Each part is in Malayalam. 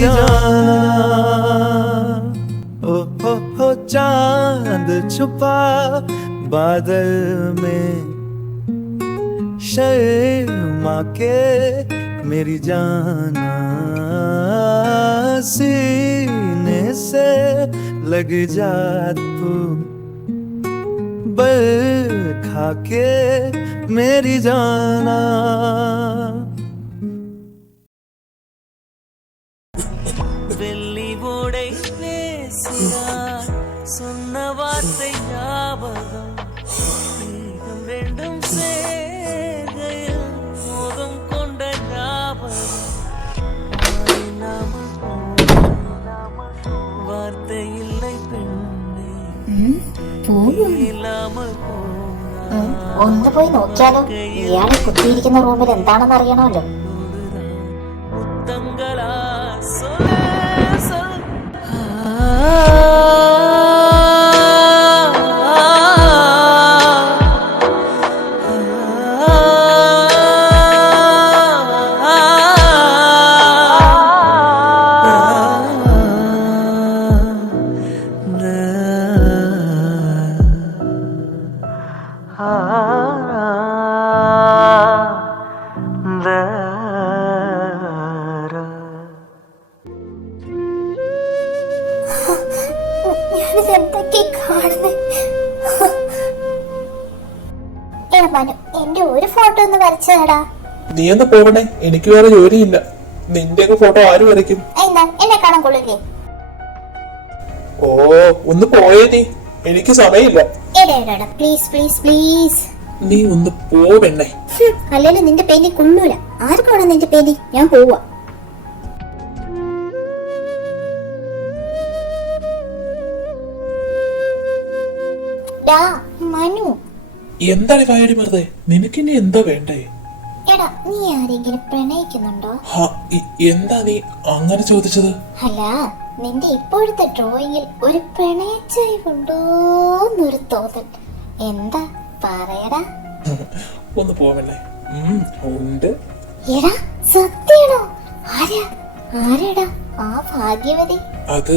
जान। ओ हो चांद छुपा बादल में शर्मा के मेरी जाना सीने से लग जा तू बल खा के मेरी जाना। வெள்ளி ஓடை பேசினார் சொன்ன வார்த்தை ஞாபகம் மேகம் ரெண்டும் சேர்கையில் மோகம் கொண்ட ஞாபகம் வார்த்தை இல்லை பெண்ணே ഇല്ലാமல் ഒന്ന് പോയി നോക്കിയാലോ? ഇയാളെ കുത്തിയിരിക്കുന്ന റൂമിൽ എന്താണെന്ന് അറിയണമല്ലോ. മുത്തങ്ങളാ എന്റെ ഒരു ഫോട്ടോ ഒന്ന് വരച്ചേടാ. നീ ഒന്ന് പോകണേ, എനിക്ക് വേറെ ജോലിയില്ല. നിന്റെയൊക്കെ ഫോട്ടോ ആര് വരയ്ക്കും? എന്താ എന്നെ കാണാൻ കൊള്ളില്ലേ? ഓ ഒന്ന് പോയേ നീ, എനിക്ക് സമയമില്ല. പ്ലീസ് പ്ലീസ് പ്ലീസ് നീ ഒന്ന് പോ പെണ്ണേ. അല്ലല്ലോ നിന്റെ പേര് കൊള്ളൂല. ആർക്കാണ് നിന്റെ പേര്? ഞാൻ പോവാ. മനു എന്താണ് വായടി വെറുതെ? നിനക്കിനി എന്താ വേണ്ടേ? എടാ നീ ആരെങ്കിലും പ്രണയിക്കുന്നുണ്ടോ? എന്താ നീ അങ്ങനെ ചോദിച്ചത്? അല്ല, നിന്റെ ഇപ്പോഴത്തെ ഡ്രോയിങ്ങിൽ ഒരു പ്രണയച്ചായ്വുണ്ടോന്നൊരു തോന്നൽ. എന്താ പറയടാ? ഒന്ന് പോവല്ലേ? ഉണ്ട്. എടാ സത്യാണോ? ആരാടാ ആ ഭാഗ്യവതി? അത്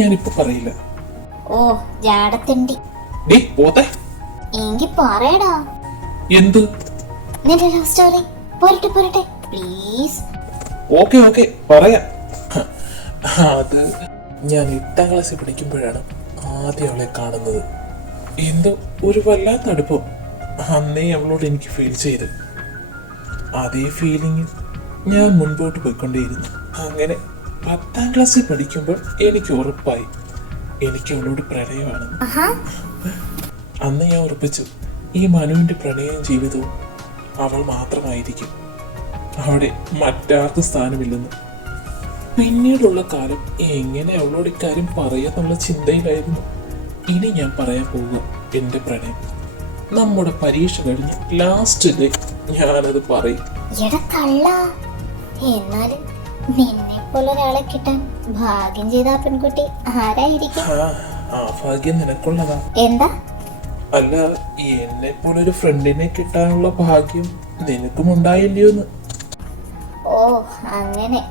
ഞാനിപ്പോ പറയില്ല. ഓ ജാടത്തിണ്ടി. എങ്കി പറയടാ. എന്ത്? നിന്റെ ലവ് സ്റ്റോറി പോരട്ടെ പ്ലീസ്. ഓക്കെ പറയാം. അത് ഞാൻ 8ാം ക്ലാസ്സിൽ പഠിക്കുമ്പോഴാണ് ആദ്യം അവളെ കാണുന്നത്. എന്തോ ഒരു വല്ലാത്ത അടുപ്പം അന്നേ അവളോട് എനിക്ക് ഫീൽ ചെയ്തു. അതേ ഫീലിംഗിൽ ഞാൻ മുൻപോട്ട് പോയിക്കൊണ്ടേയിരുന്നു. അങ്ങനെ 10ാം ക്ലാസ്സിൽ പഠിക്കുമ്പോൾ എനിക്ക് ഉറപ്പായി എനിക്ക് അവളോട് പ്രണയമാണെന്ന്. അന്ന് ഞാൻ ഉറപ്പിച്ചു, ഈ മനുവിന്റെ പ്രണയവും ജീവിതവും അവൾ മാത്രമായിരിക്കും, അവിടെ മറ്റാർക്കും സ്ഥാനമില്ലെന്ന്. പിന്നീടുള്ള കാലം എങ്ങനെ അവളോട് ഇക്കാര്യം പറയാന്നുള്ള ചിന്തയിലായിരുന്നു. ഇനി ഞാൻ പറയാൻ പോവുക എന്റെ പ്രണയം. നമ്മുടെ പരീക്ഷ കഴിഞ്ഞ് ലാസ്റ്റ് ഡേ ഞാനത് പറയും. എന്നാലും നിന്നെ പോലെ ഒരാളെ കിട്ടാൻ ഭാഗ്യം ചെയ്ത പെൺകുട്ടി ആരായിരിക്കും? ആ ഭാഗ്യം നിനക്കുള്ളതാ. എന്താ? അല്ല, എന്നെ പോലെ ഒരു ഫ്രണ്ടിനെ കിട്ടാനുള്ള ഭാഗ്യം നിനക്കും ഉണ്ടായില്ലയോന്ന്. ഓ അങ്ങനെ.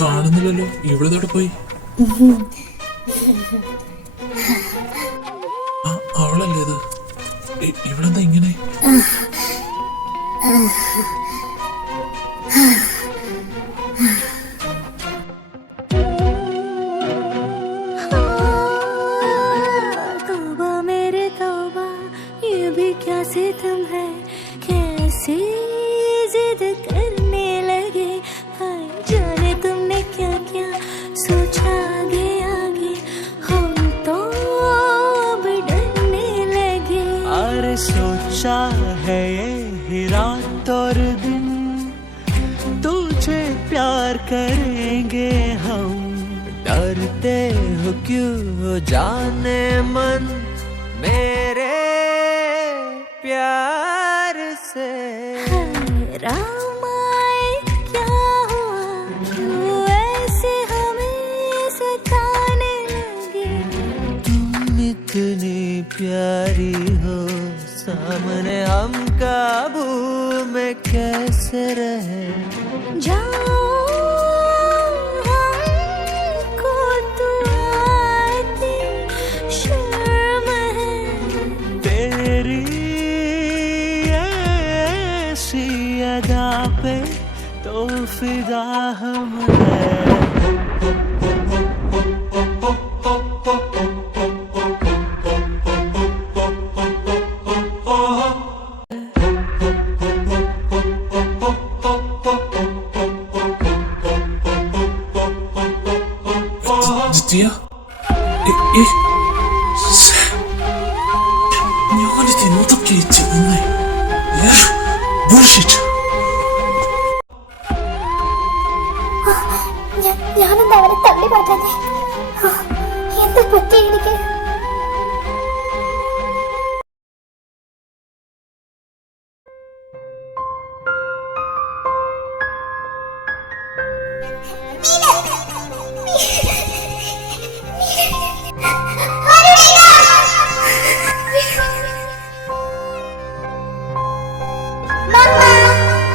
കാണുന്നില്ലല്ലോ, ഇവിടെ പോയി? അവളല്ലേ ഇത്? ഇവളെന്താ ഇങ്ങനെ? है कैसी जिद करने लगे हाय जाने तुमने क्या क्या सोचा आगे आगे हम तो अब डरने लगे अरे सोचा है ये रात और दिन तुझे प्यार करेंगे हम डरते हो क्यों जाने मन मेरे प्यार से हाय रामाए क्या हुआ क्यों ऐसे हमें सताने लगे तुम इतनी प्यारी हो सामने हम काबू में कैसे रहे जाओ हमको तो आती शर्म है तेरी ऐसी अदा पे तो फिदा हम हैं ജിയ ഞാനിത് എന്തൊക്കെയാ ചെയ്യുന്നേ ബുൾഷിറ്റ് ഞാനെന്താ അവനെ തള്ളി മാറ്റാഞ്ഞേ എന്താ പറ്റി എനിക്ക്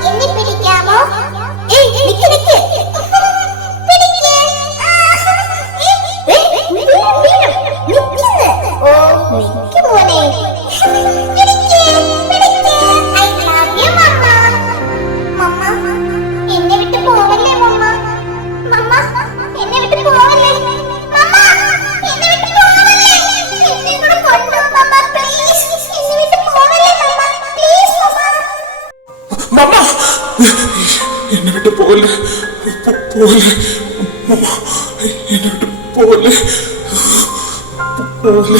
എന്നെ പിടിക്കാമോ നിക്ക് നിക്ക് പിടിക്കേ ഓ നിക്ക് മോനെ പിടിക്കേ പിടിക്കേ ഐ ലവ് യു മമ്മ മമ്മ എന്നെ വിട്ട് പോവല്ലേ മമ്മ മമ്മ എന്നെ വിട്ട് പോവല്ലേ മമ്മ എന്നെ വിട്ട് പോവല്ലേ എന്നെ കൂടെ കൊണ്ടുപോ മമ്മ പ്ലീസ് എന്നെ വിട്ട് പോവല്ലേ മമ്മ പ്ലീസ് മമ്മ മമ്മ എന്നെ വിട്ട് പോലെ പോലെ മമ്മ എന്നെ വിട്ട് പോലെ പോലെ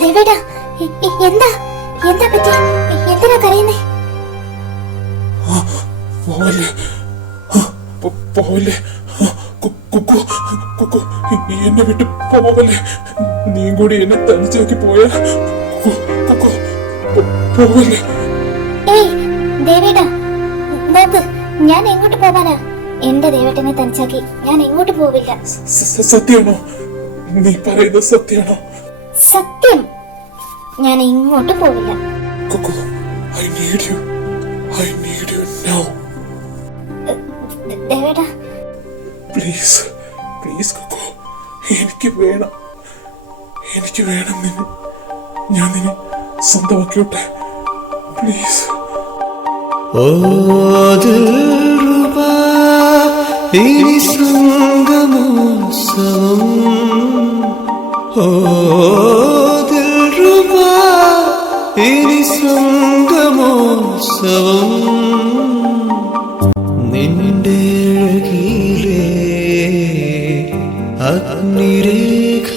ദേവേടാ എന്താ എന്താ പറ്റി എന്തിനാ കരയുന്നേ പോലെ പോലെ കുക്കു കുക്കു എന്നെ വിട്ട് പോലെ നീ കൂടി എന്നെ തനിച്ചാക്കി പോയാൽ കുക്കു പോലെ ഏയ് ദേവേടാ നോക്ക് ഞാൻ എങ്ങോട്ട് പോവാനാ എന്റെ ദേവേട്ടനെ തനിച്ചാക്കി ഞാൻ എങ്ങോട്ട് പോവില്ല സത്യമാണോ നീ പറയുന്നത് സത്യമാണോ സത്യം ഞാൻ എങ്ങോട്ട് പോവില്ല Kukku I need you now ദേവേടാ പ്ലീസ് പ്ലീസ് കുക്കു എനിക്ക് വേണം നിന്നെ ഞാൻ നിന്നെ സ്വന്തമാക്കിയോട്ടെ പ്ലീസ് ഓ ദിൽറുബാ ഇനി സംഗമോത്സവം ഓ ദിൽറുബാ ഇനി സംഗമോത്സവം നിന്റെ അഴകിലെ അഗ്നിരേഖയിൽ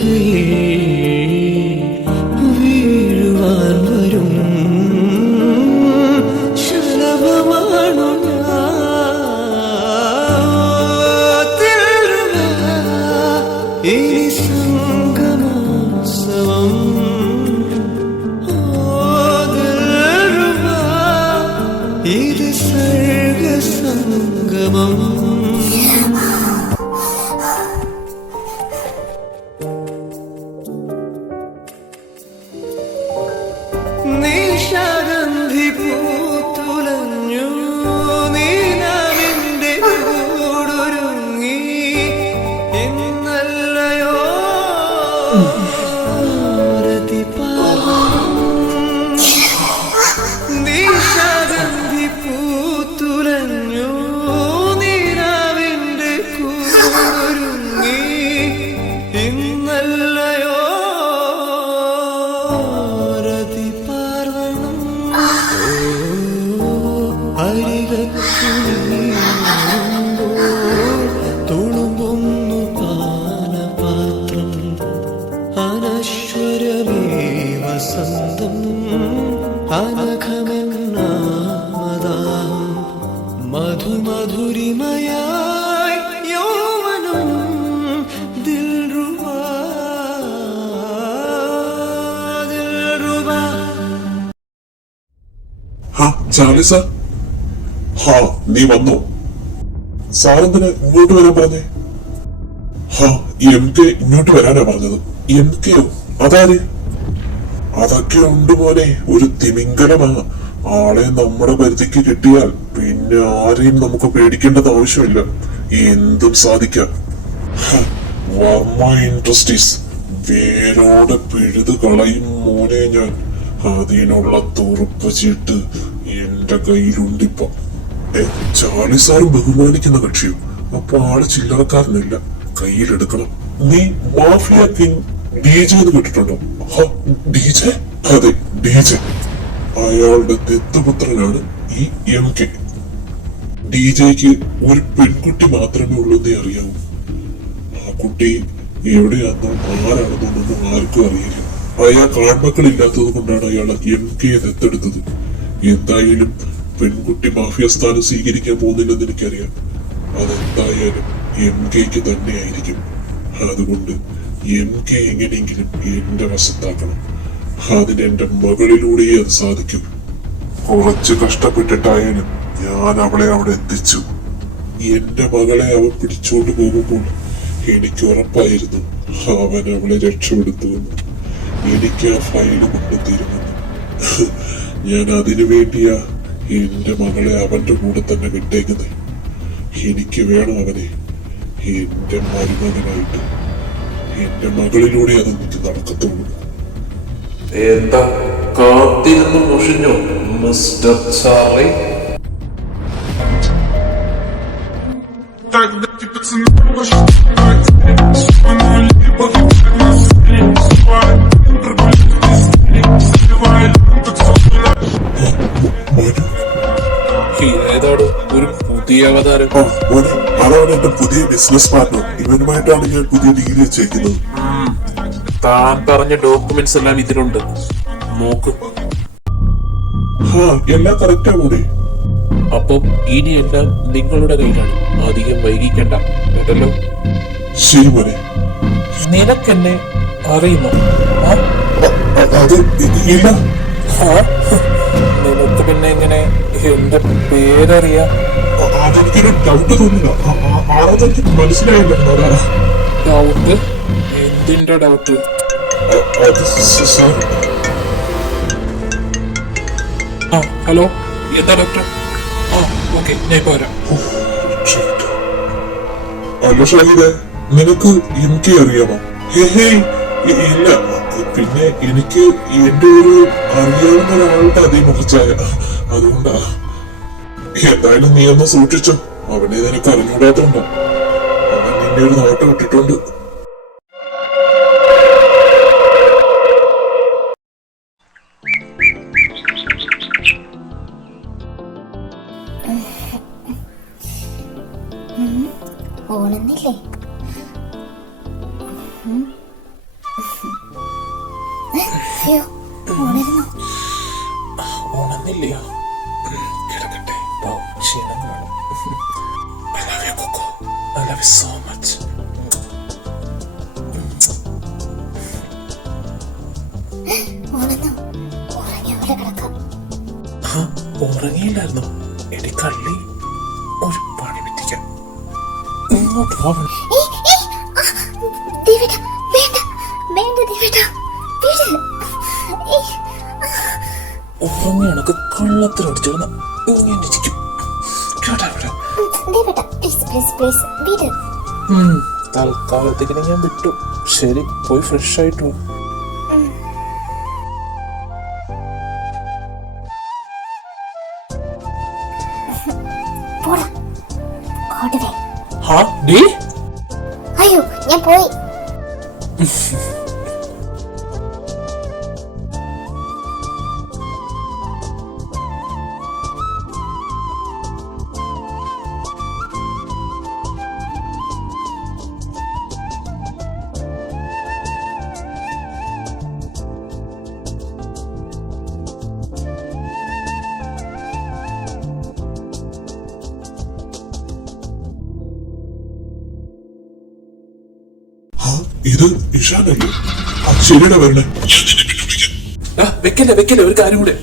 വീഴുവാൻ വരും ശലഭമാണു ഇനി സംഗമോത്സവം ഇത് സർഗസംഗമം നിശാഗന്ധി പൂത്തുലഞ്ഞു നീനാവിന്റെ കൂടൊരുങ്ങി എന്നല്ലയോ നിശാഗന്ധി പൂത്തുലഞ്ഞു നീനാവിന്റെ കൂടൊരുങ്ങി ഇന്നല്ലയോ അനഘമെന്നാമദാഹം മധുമധുരിമയായി യൗവനം ദിൽറുബാ ദിൽറുബാ. ചാർലി സാർ, നീ വന്നോ? സാറെന്തിനാ ഇങ്ങോട്ട് വരാൻ പറഞ്ഞേ? എം കെ ഇങ്ങോട്ട് വരാനാ പറഞ്ഞത്. എം കെയോ? അതാര്? അതൊക്കെ ഉണ്ട് മോനെ, ഒരു തിമിംഗലമാ. ആളെ നമ്മുടെ പരിധിക്ക് കിട്ടിയാൽ പിന്നെ ആരെയും നമുക്ക് പേടിക്കേണ്ടത് ആവശ്യമില്ല, എന്തും സാധിക്കാം. വർമ്മ ഇൻഡസ്ട്രീസ് വേരോടെ പിഴുതു കളയും മോനെ ഞാൻ. അതിനുള്ള തുറുപ്പ് ചീട്ട് എന്റെ കയ്യിലുണ്ടിപ്പ. ചാർലി സാറും ബഹുമാനിക്കുന്ന കക്ഷിയും, അപ്പൊ ആള് ചില്ലറക്കാരനില്ല, കയ്യിലെടുക്കണം. നീ മാഫിയ കിങ് DJ എന്ന് കേട്ടിട്ടുണ്ടോ? DJ? അതെ, DJ. അയാളുടെ ദത്തുപുത്രനാണ് ഈ എം കെ. DJക്ക് ഒരു പെൺകുട്ടി മാത്രമേ ഉള്ളൂ എന്നേ അറിയാവൂ. ആ കുട്ടി എവിടെയാണെന്നോ ആരാണെന്നോ ആർക്കും അറിയില്ല. അയാൾ ആൺമക്കളില്ലാത്തത് കൊണ്ടാണ് അയാൾ എം കെയെ ദത്തെടുത്തത്. എന്തായാലും പെൺകുട്ടി മാഫിയ സ്ഥാനം സ്വീകരിക്കാൻ പോകുന്നില്ലെന്ന് എനിക്കറിയാം. അതെന്തായാലും എം കെക്ക് തന്നെയായിരിക്കും. അതുകൊണ്ട് എം കെ എങ്ങനെയെങ്കിലും എന്റെ വശത്താക്കണം. അതിന് എന്റെ മകളിലൂടെയേ അത് സാധിക്കും. കുറച്ച് കഷ്ടപ്പെട്ടിട്ടായാലും ഞാൻ അവളെ അവിടെ എത്തിച്ചു. എന്റെ മകളെ അവൻ പിടിച്ചോണ്ട് പോകുമ്പോൾ എനിക്ക് ഉറപ്പായിരുന്നു അവൻ അവളെ രക്ഷപ്പെടുത്തുമെന്ന്. എനിക്ക് ആ ഫയല് കൊണ്ടുതരുമെന്ന്. ഞാൻ അതിനു വേണ്ടിയാ എന്റെ മകളെ അവന്റെ കൂടെ തന്നെ വിട്ടേക്കുന്നത്. എനിക്ക് വേണം അവനെ എന്റെ മരുമകനായിട്ട്. എന്റെ മകളിലൂടെ അത് എനിക്ക് നടക്കത്തുള്ളൂ. എന്താ കാത്തിരുന്ന് മുഷിഞ്ഞോ മിസ്റ്റർ ചാർലി? ഏതാടോ ഒരു പുതിയ അവതാരം? അതാണ് എന്റെ പുതിയ ബിസിനസ് പാർട്ണർ. ഇവനുമായിട്ടാണ് ഞാൻ പുതിയ ഡീൽ വെച്ചേക്കുന്നത്. താൻ പറഞ്ഞ ഡോക്യുമെന്റ്സ് എല്ലാം ഇതിലുണ്ട്, നോക്ക്. എല്ലാം കറക്റ്റാ മോനെ. അപ്പൊ ഇനിയെല്ലാം നിങ്ങളുടെ കയ്യിലാണ്, അധികം വൈകിക്കണ്ട കേട്ടല്ലോ. ശരി മോനെ. നിനക്കെന്നെ അറിയുമോ? അത് ഇല്ല. നിനക്ക് പിന്നെ എങ്ങനെ എന്റെ പേരറിയാം? അതെനിക്കൊരു ഡൗട്ട് തോന്നില്ല. അതെനിക്ക് മനസ്സിലായില്ല. ഡൗട്ട്? എന്തിന്റെ ഡൗട്ട്? ഹലോ, എന്താ ഡോക്ടർ? ഓക്കെ, ഞാൻ ഇപ്പൊ വരാം. അല്ല ഷഹീദേ, നിനക്ക് എനിക്ക് അറിയാമോ? ഇല്ല. പിന്നെ എനിക്ക് എന്റെ ഒരു അറിയാവുന്ന ഒരാളുടെ അതേ മുഖച്ചായ, അതുകൊണ്ടാ. എന്തായാലും നീ ഒന്ന് സൂക്ഷിച്ചോ. അവനെ നിനക്ക് അറിഞ്ഞൂടാത്തോണ്ടോ. അവൻ നിന്നെ ഒരു നോട്ടം ഇട്ടിട്ടുണ്ട്. ഓണെന്നില്ലേ? ഓണരുന്നോ? ഓണെന്നില്ലയോ? കിടക്കട്ടെ, ക്ഷീണം കാണും. I love you, Coco. I love you so much. ഓണെന്നോ? ഉറങ്ങിയ പോലെ കിടക്കാം. ഉറങ്ങിയില്ലായിരുന്നോ? എടി കള്ളി, ഒരു പണി പറ്റിക്കാം. ഇങ്ങോട്ട് വാ. ദേവിടാ, വേണ്ട വേണ്ട ദേവിടാ, വിട്. ഉറങ്ങി എനക്ക് കള്ളത്തിലടിച്ചിരുന്ന ഇങ്ങനെ ഇരിക്കും. കേട്ടാ ദേവിടാ, പ്ലീസ് പ്ലീസ് പ്ലീസ് വിട്. തൽക്കാലത്തേക്ക് ഞാൻ വിട്ടു. ശരി, പോയി ഫ്രഷ് ആയിട്ട് വാ. പോടാ, ഓടുവേ. അയ്യോ, ഞാൻ പോയി. ഇത് ഇഷാനല്ലേ? ആ ശരിയുടെ വരണേ, ഞാൻ നിന്നെ പിന്നെ വിളിക്കാം. വെക്കല്ലേ ഒരു കാര്യം കൂടെ.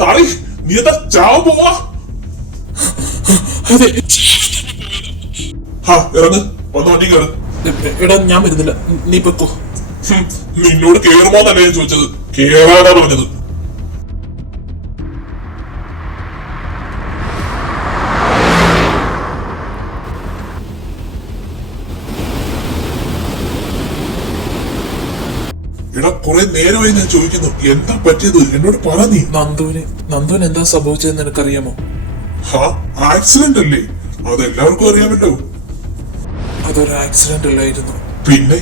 നാളെ നീ എന്താ ചാവാൻ പോവാ? അതെ ഇറങ്ങ്, വന്ന് വണ്ടി കയറ്. എടാ ഞാൻ വരുന്നില്ല, നീ പൊക്കോ. നിന്നോട് കേറുമോന്നല്ല ഞാൻ ചോദിച്ചത്, കേറാനാ പറഞ്ഞത്. എടാ കുറെ നേരമായി ഞാൻ ചോദിക്കുന്നു, എന്താ പറ്റിയത് എന്നോട് പറ നീ. നന്ദുവിന് എന്താ സംഭവിച്ചതെന്ന് നിനക്കറിയാമോ? ആക്സിഡന്റ് അല്ലേ? അതെല്ലാവർക്കും അറിയാമല്ലോ. അതൊരു ആക്സിഡന്റ് അല്ലായിരുന്നു. പിന്നെ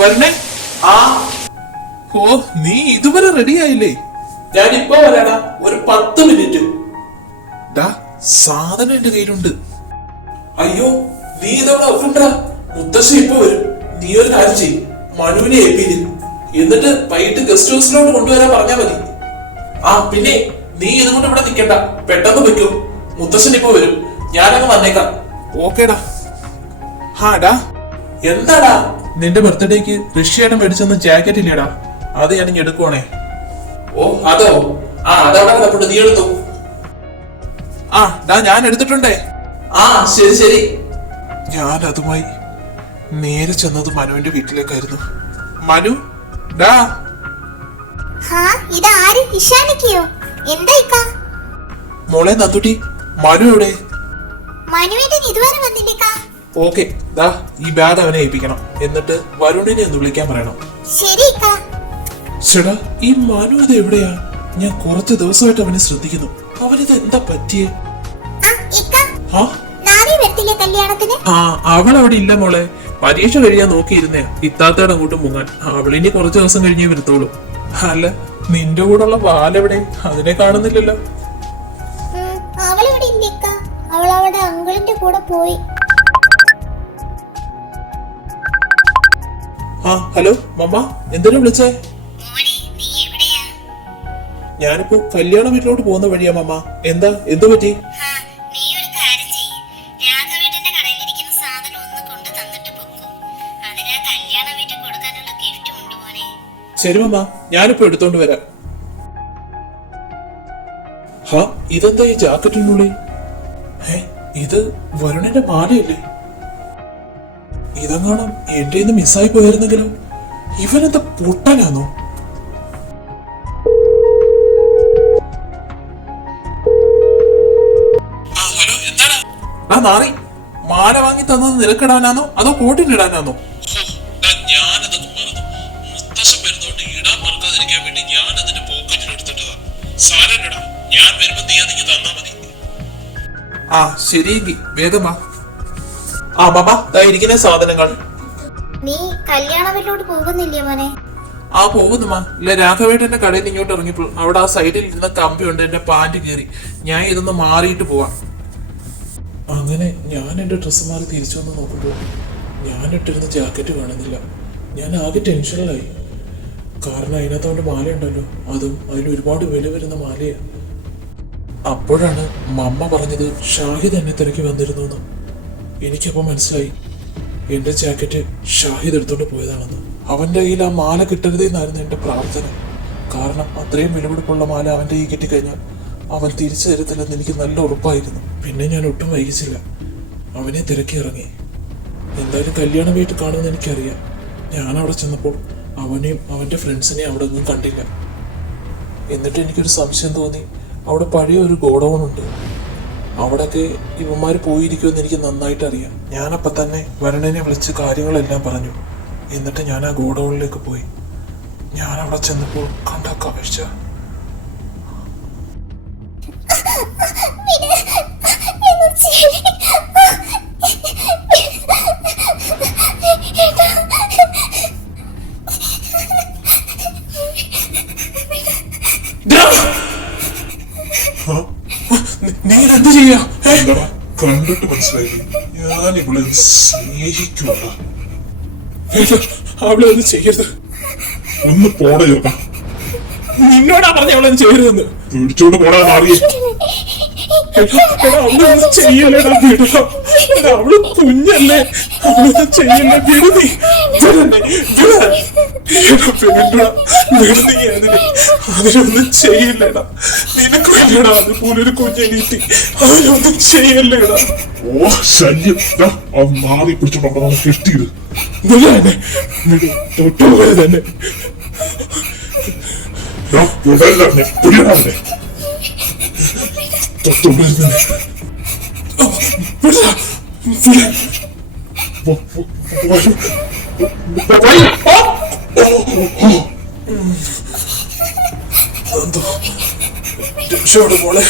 വരണേ. ഓ നീ ഇതുവരെ റെഡി ആയില്ലേ? ഞാനിപ്പോ വരാടാ, ഒരു 10 മിനിറ്റ്. സാധനം എന്റെ കയ്യിലുണ്ട്. അയ്യോ നീ ഇതവിടെ ഒക്കണ്ടാ, മുത്തശ്ശി ഇപ്പൊ വരും. നീ ഒരു കാര്യം ചെയ്യും, മനുവിനെ ഏൽപ്പിക്കും. എന്നിട്ട് വൈകിട്ട് ഗസ്റ്റ് ഹൗസിലോട്ട് കൊണ്ടുവരാൻ പറഞ്ഞാ മതി. പിന്നെ നീ ഇതുകൊണ്ട് ഇവിടെ നിക്കണ്ട, പെട്ടെന്ന് വെക്കൂ. മുത്തശ്ശൻ ഇപ്പൊ വരും, ഞാനങ്ങ് വന്നേക്കാം. ഓക്കേടാ. എന്താടാ? നിന്റെ ബർത്ത്ഡേക്ക് ഋഷിയേട്ടൻ മേടിച്ചെന്ന ജാക്കറ്റ് ഇല്ലേടാ, അത് ഞാൻ എടുക്കുവാണേ. ഓ അതോ? അതവിടെ കിടപ്പുണ്ട്, നീ എടുത്തു. ഞാൻ എടുത്തിട്ടുണ്ടേ. ശരി. ഞാൻ അതുമായി നേരെ ചെന്നത് മനുവിന്റെ വീട്ടിലേക്കായിരുന്നു. മനു ഇതാര്? ഇഷാനിക്കയോ? എന്താ ഇക്ക? മോളെ നന്ദുട്ടി, മനു എവിടെ? മനുവിന്റെ ഇതുവരെ വന്നില്ലേക്കാ? ഓക്കെ, ഈ ബാഗ് അവനെ ഏൽപ്പിക്കണം. എന്നിട്ട് വരുണിനെ ഒന്ന് വിളിക്കാൻ പറയണം. ശരി ഇക്ക. ചേടാ ഈ മനു അത് എവിടെയാ? ഞാൻ കുറച്ച് ദിവസമായിട്ട് അവനെ ശ്രദ്ധിക്കുന്നു. അവനിത് എന്താ പറ്റിയേ? അവൾ അവിടെ ഇല്ല മോളെ, പരീക്ഷ കഴിയാൻ നോക്കിയിരുന്നേ. ഇത്താത്തയുടെ അങ്ങോട്ട് മുങ്ങാൻ. അവളിനി കുറച്ച് ദിവസം കഴിഞ്ഞേ വരത്തോളൂ. അല്ല നിന്റെ കൂടെയുള്ള ബാലെവിടെ? അതിനെ കാണുന്നില്ലല്ലോ. അവളിവിടെ ഇല്ലേക്ക, അവൾ അവിടെ അങ്കിളിന്റെ കൂടെ പോയി. ഹലോ മമ്മ, എന്തിനാ വിളിച്ചേ? ഞാനിപ്പോ കല്യാണ വീട്ടിലോട്ട് പോകുന്ന വഴിയാ മമ്മ. എന്തു പറ്റി? ശരി മമ്മ, ഞാനിപ്പോ എടുത്തോണ്ട് വരാം. ഇതെന്താ ഈ ജാക്കറ്റിനുള്ളിൽ? ഇത് വരുണിന്റെ മാലയല്ലേ? ഇതെങ്ങാണം എന്റെ ഇന്ന് മിസ്സായി പോയിരുന്നെങ്കിലോ? ഇവനെന്താ പൊട്ടനാണോ? നാറി, മാല വാങ്ങി തന്നത് നിനക്കിടാനാണോ അതോ കോട്ടിനിടാനാണോ? ശരിയെങ്കി വേഗം വാ. ഇരിക്കുന്ന സാധനങ്ങൾ. നീ കല്യാണ വീട്ടിലോട്ട് പോകുന്നില്ലേ മോനെ? പോകുന്നുമാ. ഇല്ല, രാഘവേട്ടന്റെ കടയിൽ ഇങ്ങോട്ട് ഇറങ്ങിയപ്പോൾ അവിടെ ആ സൈഡിൽ ഇരുന്ന കമ്പിയുണ്ട്, എന്റെ പാന്റ് കയറി. ഞാൻ ഇതൊന്ന് മാറിയിട്ട് പോവാം. അങ്ങനെ ഞാൻ എന്റെ ഡ്രസ്സ് മാറി തിരിച്ചു വന്ന് നോക്കുമ്പോൾ ഞാൻ ഇട്ടിരുന്ന ജാക്കറ്റ് കാണുന്നില്ല. ഞാൻ ആകെ ടെൻഷനിലായി. കാരണം അതിനകത്ത് അവന്റെ മാല ഉണ്ടല്ലോ, അതും അതിൽ ഒരുപാട് വില വരുന്ന മാലയാണ്. അപ്പോഴാണ് മമ്മ പറഞ്ഞത് ഷാഹിദ് എന്നെ തിരക്കി വന്നിരുന്നു. എനിക്കപ്പോൾ മനസ്സിലായി എന്റെ ജാക്കറ്റ് ഷാഹിദ് എടുത്തോണ്ട് പോയതാണെന്ന്. അവന്റെ കയ്യിൽ ആ മാല കിട്ടരുതെന്നായിരുന്നു എന്റെ പ്രാർത്ഥന. കാരണം അത്രയും വിലപിടിപ്പുള്ള മാല അവന്റെ കയ്യിൽ കിട്ടിക്കഴിഞ്ഞാൽ അവൻ തിരിച്ചു തരത്തില്ലെന്ന് എനിക്ക് നല്ല ഉറപ്പായിരുന്നു. പിന്നെ ഞാൻ ഒട്ടും വൈകിച്ചില്ല, അവനെ തിരക്കി ഇറങ്ങി. എന്തായാലും കല്യാണ വീട്ടിൽ കാണുമെന്ന് എനിക്കറിയാം. ഞാൻ അവിടെ ചെന്നപ്പോൾ അവനെയും അവന്റെ ഫ്രണ്ട്സിനെയും അവിടെ ഒന്നും കണ്ടില്ല. എന്നിട്ട് എനിക്കൊരു സംശയം തോന്നി. അവിടെ പഴയ ഒരു ഗോഡൗൺ ഉണ്ട്, അവിടെയൊക്കെ ഇവന്മാർ പോയിരിക്കുമെന്ന് എനിക്ക് നന്നായിട്ട് അറിയാം. ഞാനപ്പം തന്നെ വരുണനെ വിളിച്ച് കാര്യങ്ങളെല്ലാം പറഞ്ഞു. എന്നിട്ട് ഞാൻ ആ ഗോഡൗണിലേക്ക് പോയി. ഞാൻ അവിടെ ചെന്നപ്പോൾ കണ്ട കാഴ്ച. ആ? നീ എന്ത് ചെയ്യാ? എന്താടാ കണ്ടിട്ട് മനസ്സിലായി ഞാൻ ഇവിടെ സ്നേഹിക്കുക. അവളെ ഒന്നും ചെയ്യരുത്. ഒന്ന് പോടെ ചേർക്കാം. നിന്നോടാ പറഞ്ഞ അവളൊന്നും ചെയ്യരുതെന്ന്. പിടിച്ചോണ്ട് പോടാ മാറിയേ. അവളൊന്നും ചെയ്യലടാ, വിടടാ. അവള് കുഞ്ഞല്ലേ, അവളൊന്നും ചെയ്യല്ല. വിടുതി അതിനൊന്നും ചെയ്യില്ലടാ. നിനക്ക് വേണ്ടടാ അതുപോലൊരു കുഞ്ഞെണീറ്റി. അതിനൊന്നും ചെയ്യല്ലേടാ. ഓ ശല്യം. മാറി പിടിച്ചോണ്ട് നമ്മൾ കെട്ടിയത്. തന്നെ തൊട്ടുപോലെ തന്നെ രക്ഷോട് മോളെ,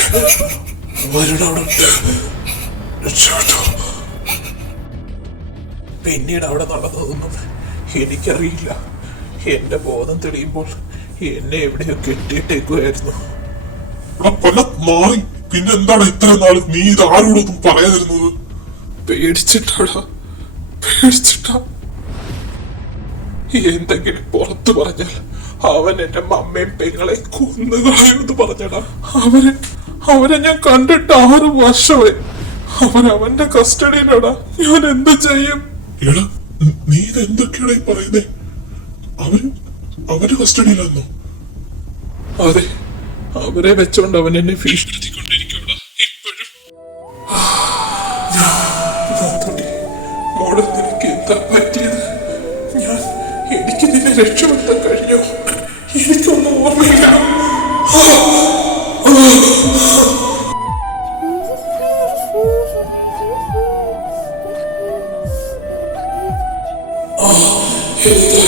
വരണവിടെ രക്ഷോട്ടോ. പിന്നീട് അവിടെ നടന്നതൊന്നും എനിക്കറിയില്ല. എന്റെ ബോധം തെളിയുമ്പോൾ എന്നെ എവിടെയോ കെട്ടിയിട്ടേക്കുമായിരുന്നു. മാറി. പിന്നെ എന്താണ് ഇത്ര നാള് നീ ഇത് ആരോടൊന്നും പറയാതിരുന്നത്? പേടിച്ചിട്ടാടാ, പേടിച്ചിട്ടാ. എന്തെങ്കിലും പുറത്തു പറഞ്ഞാൽ അവൻ എന്റെ മമ്മയും പെങ്ങളെ കൊന്നുകളയുമെന്ന് പറഞ്ഞടാ. അവനെ ഞാൻ കണ്ടിട്ട് 6 വർഷമായി. അവന്റെ കസ്റ്റഡിയിലാടാ. ഞാൻ എന്ത് ചെയ്യും? എടാ നീ ഇത് എന്തൊക്കെയാടാ ഈ പറയുന്നേ? അവന്റെ കസ്റ്റഡിയിലാന്നോ? അതെ, അവരെ വെച്ചോണ്ട് അവൻ എന്നെ ഭീഷണിപ്പെടുത്തിക്കൊണ്ടിരിക്കടാ ഇപ്പോഴും. മോളെ, നിനക്ക് എന്താ പറ്റിയത്? എനിക്ക് നിന്നെ രക്ഷപ്പെടുത്താൻ കഴിഞ്ഞോ? എനിക്കൊന്നും ഓർമ്മയില്ല. എന്താ